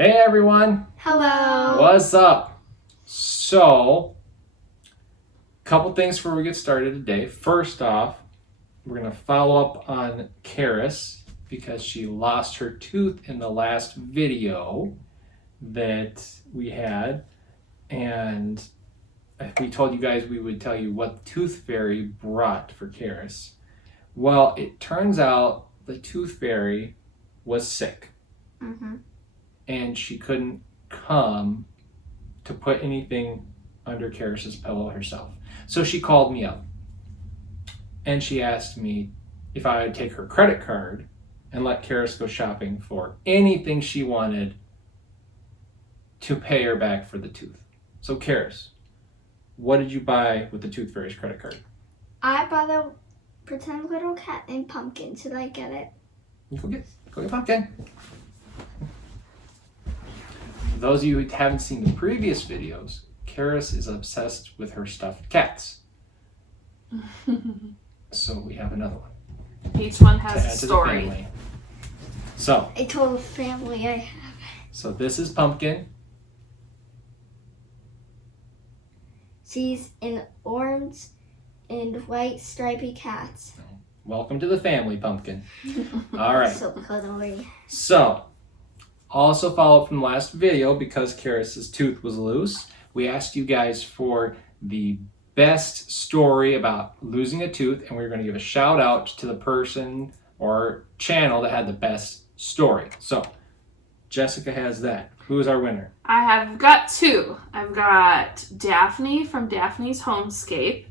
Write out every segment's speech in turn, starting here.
Hey everyone! Hello! What's up? So, couple things before we get started today. First off, we're going to follow up on Karis because she lost her tooth in the last video that we had. And we told you guys we would tell you what the Tooth Fairy brought for Karis. Well, it turns out the Tooth Fairy was sick. Mm-hmm. And she couldn't come to put anything under Karis's pillow herself. So she called me up and she asked me if I would take her credit card and let Karis go shopping for anything she wanted to pay her back for the tooth. So Karis, what did you buy with the Tooth Fairy's credit card? I bought a pretend little cat named Pumpkin. Should I get it? Go get Pumpkin. For those of you who haven't seen the previous videos, Karis is obsessed with her stuffed cats. So we have another one. Each one has to a add to the story. family. So, I told the family I have. so this is Pumpkin. She's an orange and white stripy cat. Welcome to the family, Pumpkin. All right. So cuddly. So, also follow up from the last video because Karis's tooth was loose. We asked you guys for the best story about losing a tooth, and we were going to give a shout out to the person or channel that had the best story. So, Jessica has that. Who is our winner? I have got two. I've got Daphne from Daphne's Homescape.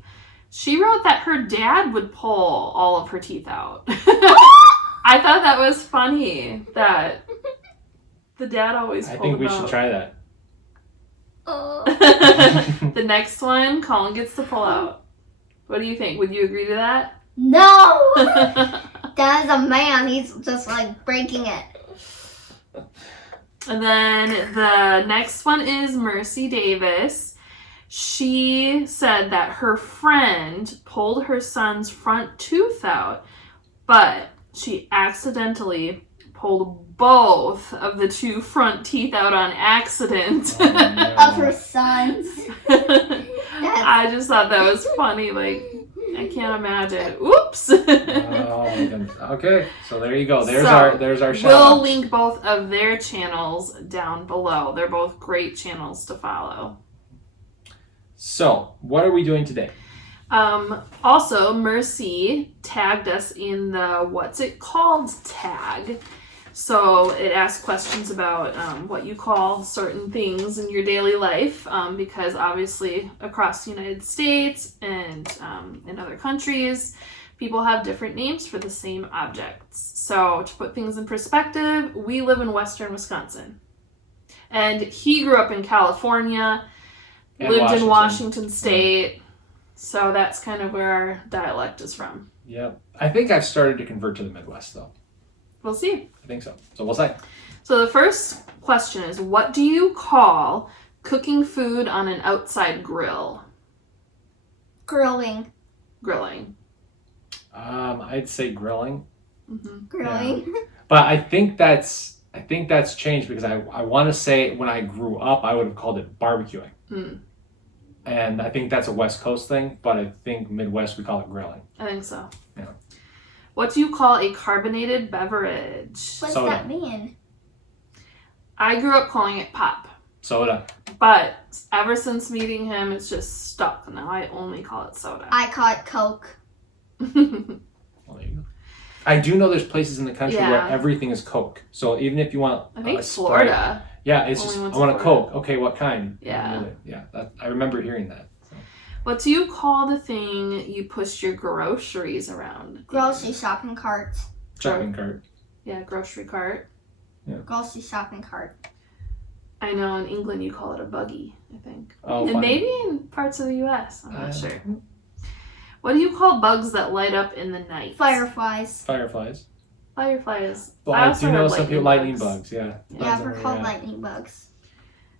She wrote that her dad would pull all of her teeth out. I thought that was funny that the dad always pulled I think we them should out. try that. Oh. The next one, Colin gets to pull out. What do you think? Would you agree to that? No! That is a man. He's just like breaking it. And then the next one is MercyDavis. She said that her friend pulled her son's front tooth out, but she accidentally pulled both of the two front teeth out on accident. Oh, no. Of her sons. I just thought that was funny. Like, I can't imagine. Oops. Oh, okay, so there you go. There's So, our shout We'll outs. link both of their channels down below. They're both great channels to follow. So, what are we doing today? Also, Mercy tagged us in the what's it called tag. So it asks questions about what you call certain things in your daily life, because obviously across the United States and in other countries, people have different names for the same objects. So to put things in perspective, we live in Western Wisconsin. And he grew up in California, And lived in Washington State. So that's kind of where our dialect is from. Yep. I think I've started to convert to the Midwest, though. We'll see. I think so. So we'll say. So the first question is, what do you call cooking food on an outside grill? Grilling. Grilling. I'd say grilling. Mm-hmm. Grilling. But I think that's changed because I want to say when I grew up, I would have called it barbecuing. Mm, And I think that's a West Coast thing, but I think Midwest we call it grilling. I think so. Yeah. What do you call a carbonated beverage? What's Soda. that mean? I grew up calling it pop. Soda. But ever since meeting him, it's just stuck. Now I only call it soda. I call it Coke. Well, there you go. I do know there's places in the country where Yeah. everything is Coke. So even if you want I think a Sprite- Florida. yeah, it's Only just, one's I want a Florida. Coke. Okay, what kind? Yeah. Yeah, I remember hearing that. So. What do you call the thing you push your groceries around? Grocery shopping cart. Shopping cart. Yeah, grocery cart. Grocery shopping cart. I know in England you call it a buggy, I think. Oh, And funny. maybe in parts of the US, I'm not sure. What do you call bugs that light up in the night? Fireflies. Fireflies. Fireflies. Well, I I also do know heard some people lightning bugs. Yeah. Yeah, Bugs we're are- called yeah. lightning bugs.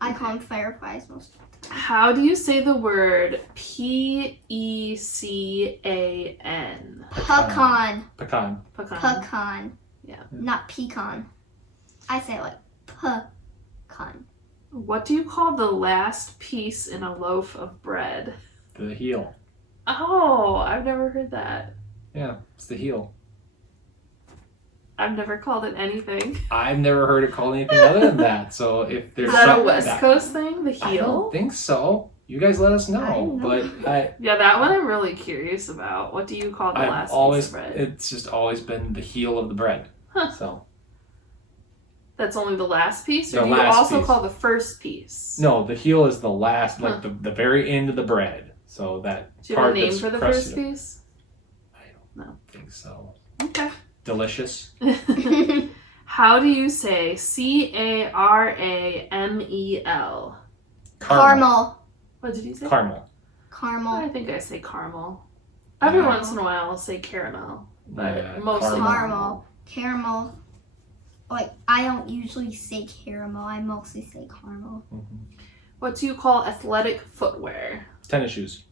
I call them fireflies most of the time. How do you say the word Pecan? Pecan. Pecan. Pecan. Pecan. Yeah. Not pecan. I say it like What do you call the last piece in a loaf of bread? The heel. Oh, I've never heard that. Yeah, it's the heel. I've never called it anything. I've never heard it called anything other than that. So if there's Is that a something West Coast thing? The I heel? don't think so. You guys let us know. I don't know. But Yeah, that one I'm really curious about. What do you call the I've last always, piece of bread? it's just always been the heel of the bread. Huh. So That's only the last piece? Or The do you last also piece. call the first piece? no, the heel is the last, like the very end of the bread. So that Do you have part a name that's for the crusted first up. piece? I don't No. think so. Okay. Delicious. How do you say Caramel? Caramel. What did you say? Caramel. Caramel. I think I say caramel. Every Yeah. once in a while I'll say caramel. But Yeah, mostly Caramel. Caramel. Like, I don't usually say caramel. I mostly say caramel. Mhm. What do you call athletic footwear? Tennis shoes.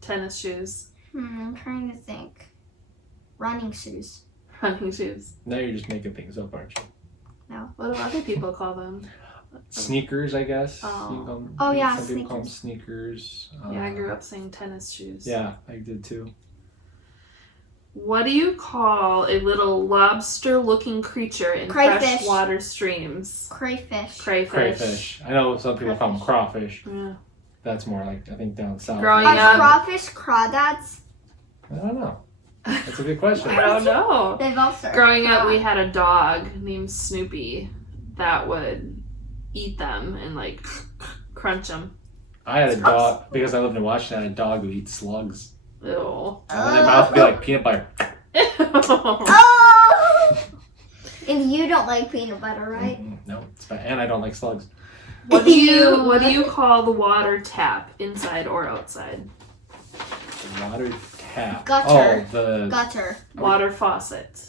Tennis shoes. I'm trying to think. Running shoes. Running shoes. Now you're just making things up, aren't you? What do other people call them? Sneakers, I guess. Oh. You can call them- Oh, yeah, Some people call them sneakers. Yeah, I grew up saying tennis shoes. Yeah, I did too. What do you call a little lobster-looking creature in Crayfish. freshwater streams? Crayfish. Crayfish. I know some people call them crawfish. Yeah. That's more like, I think down south. Growing Are up- crawfish crawdads? I don't know. That's a good question. I don't know. They both start. Growing up, we craw. had a dog named Snoopy that would eat them and like crunch them. I had a dog, because I lived in Washington, I had a dog who eats slugs. Ew. And their mouth would be like peanut butter. Oh! And you don't like peanut butter, right? No, it's bad. And I don't like slugs. What do you call the water tap, inside or outside? The water tap. Gutter. Oh, the Gutter. Water faucet.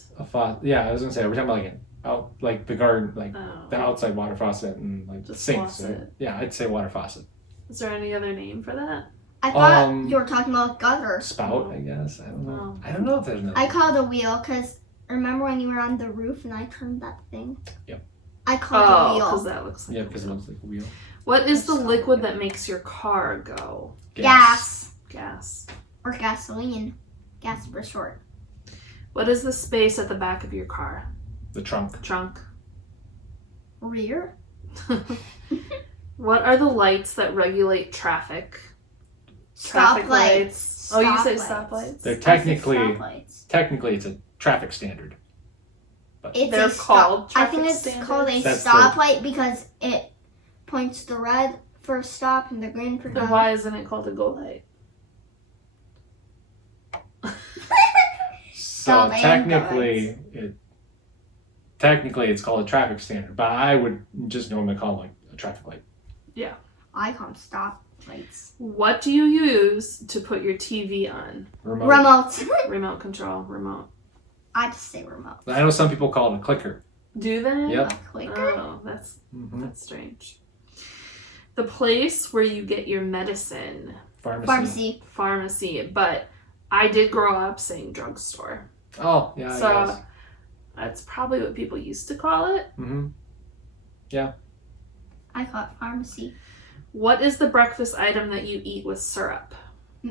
yeah, I was gonna say, are we talking about like like the garden, like Oh. the outside water faucet and like the Just sinks? Right? faucet. Yeah, I'd say water faucet. Is there any other name for that? I thought Um, you were talking about gutter. Spout, I guess. I don't know. Oh. I don't know if there's no. I call it a wheel because remember when you were on the roof and I turned that thing? Yep. I call it a Oh, wheel. because that looks like Yeah, a because it wheel. looks like a wheel. What is the Stop liquid it. that makes your car go? Gas. Gas. Or gasoline. Gas for short. What is the space at the back of your car? The trunk. Trunk. Rear. What are the lights that regulate traffic? Traffic Stoplights. lights. Oh, you say Stoplights. stoplights? They're I say technically stoplights. it's a traffic standard. It's They're a called stop. I think traffic it's called a standards? That's the- stoplight because it points the red for stop and the green for Then go. why isn't it called a go light? So Stop and technically it's called a traffic standard, but I would just normally call it like a traffic light. I call them stoplights. What do you use to put your TV on? Remote. Remote. Remote control. Remote. I just say remote. I know some people call it a clicker. Do they? Yep. A clicker. Oh, that's Mm-hmm. strange. The place where you get your medicine. Pharmacy. Pharmacy. But I did grow up saying drugstore. Oh, yeah, I So guess. that's probably what people used to call it. Mm-hmm. I call it pharmacy. What is the breakfast item that you eat with syrup?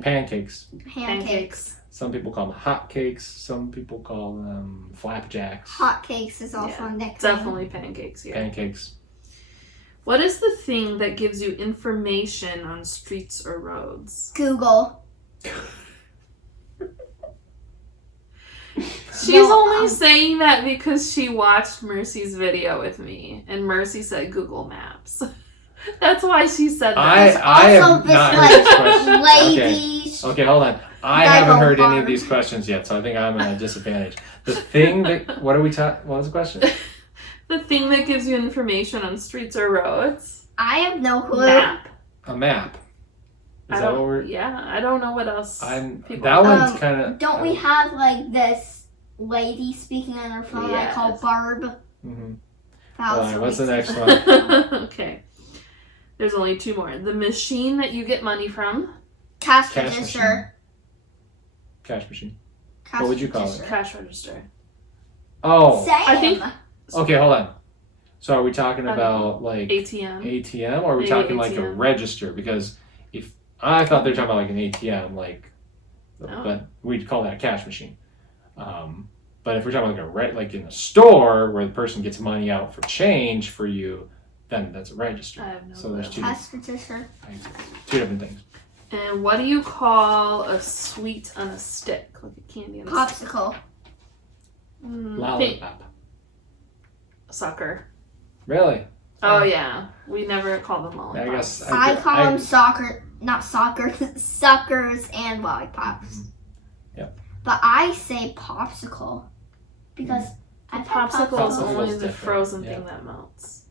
Pancakes. Pancakes. Some people call them hot cakes. Some people call them flapjacks. Hot cakes is also Yeah, a nickname. Definitely pancakes here. Pancakes. What is the thing that gives you information on streets or roads? Google. She's No, only saying that because she watched Mercy's video with me, and Mercy said Google Maps. That's why she said that. I also have this, not like, heard this question. Lady. Okay, hold on. I Gotta haven't go heard any farm. of these questions yet, so I think I'm at a disadvantage. The thing that what are we talking? What was the question? The thing that gives you information on streets or roads? I have no clue. Map. A map. I Is that don't- what we're? Yeah, I don't know what else. That call one's Um, kind of. Don't we have like this lady speaking on her phone I call Yes. Barb? Mm-hmm. That was What's the really- next one? Okay. There's only two more. The machine that you get money from. Cash Cash register. Cash machine. Cash What would you call it? register. Cash register. Oh, Same. I think- okay. Hold on. So are we talking I don't know. about like ATM. ATM, or are we Maybe talking like a ATM. register? Because if I thought they were talking about like an ATM, like, No. but we'd call that a cash machine. But if we're talking like like in a store where the person gets money out for change for you, then that's a register. I have no So there's clue. Cash register. two different things. And what do you call a sweet on a stick? Like a candy on a stick? Popsicle. Lollipop. Sucker. Really? Oh yeah, we never call them lollipops. I guess I call them soccer, not soccer, suckers and lollipops. Yep. But I say popsicle because I've had Popsicle is Popsicle's only the different, frozen yeah. thing that melts.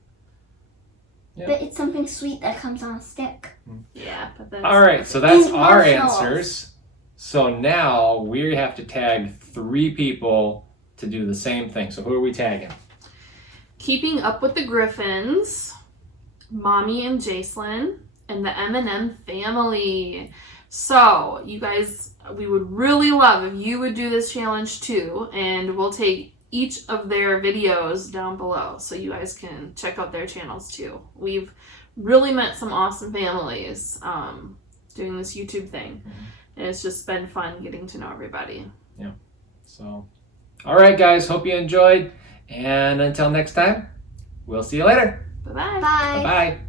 Yeah. But it's something sweet that comes on a stick. Yeah, but that's All right, so that's And our marshmallows. answers. So now we have to tag 3 people to do the same thing. So who are we tagging? Keeping Up with the Griffins, Mommy and Jaslynn, and the MnM Family. So, you guys, we would really love if you would do this challenge too, and we'll take each of their videos down below so you guys can check out their channels too. We've really met some awesome families doing this YouTube thing, and it's just been fun getting to know everybody. So, all right, guys, hope you enjoyed. And until next time, we'll see you later. Bye-bye. Bye. Bye-bye.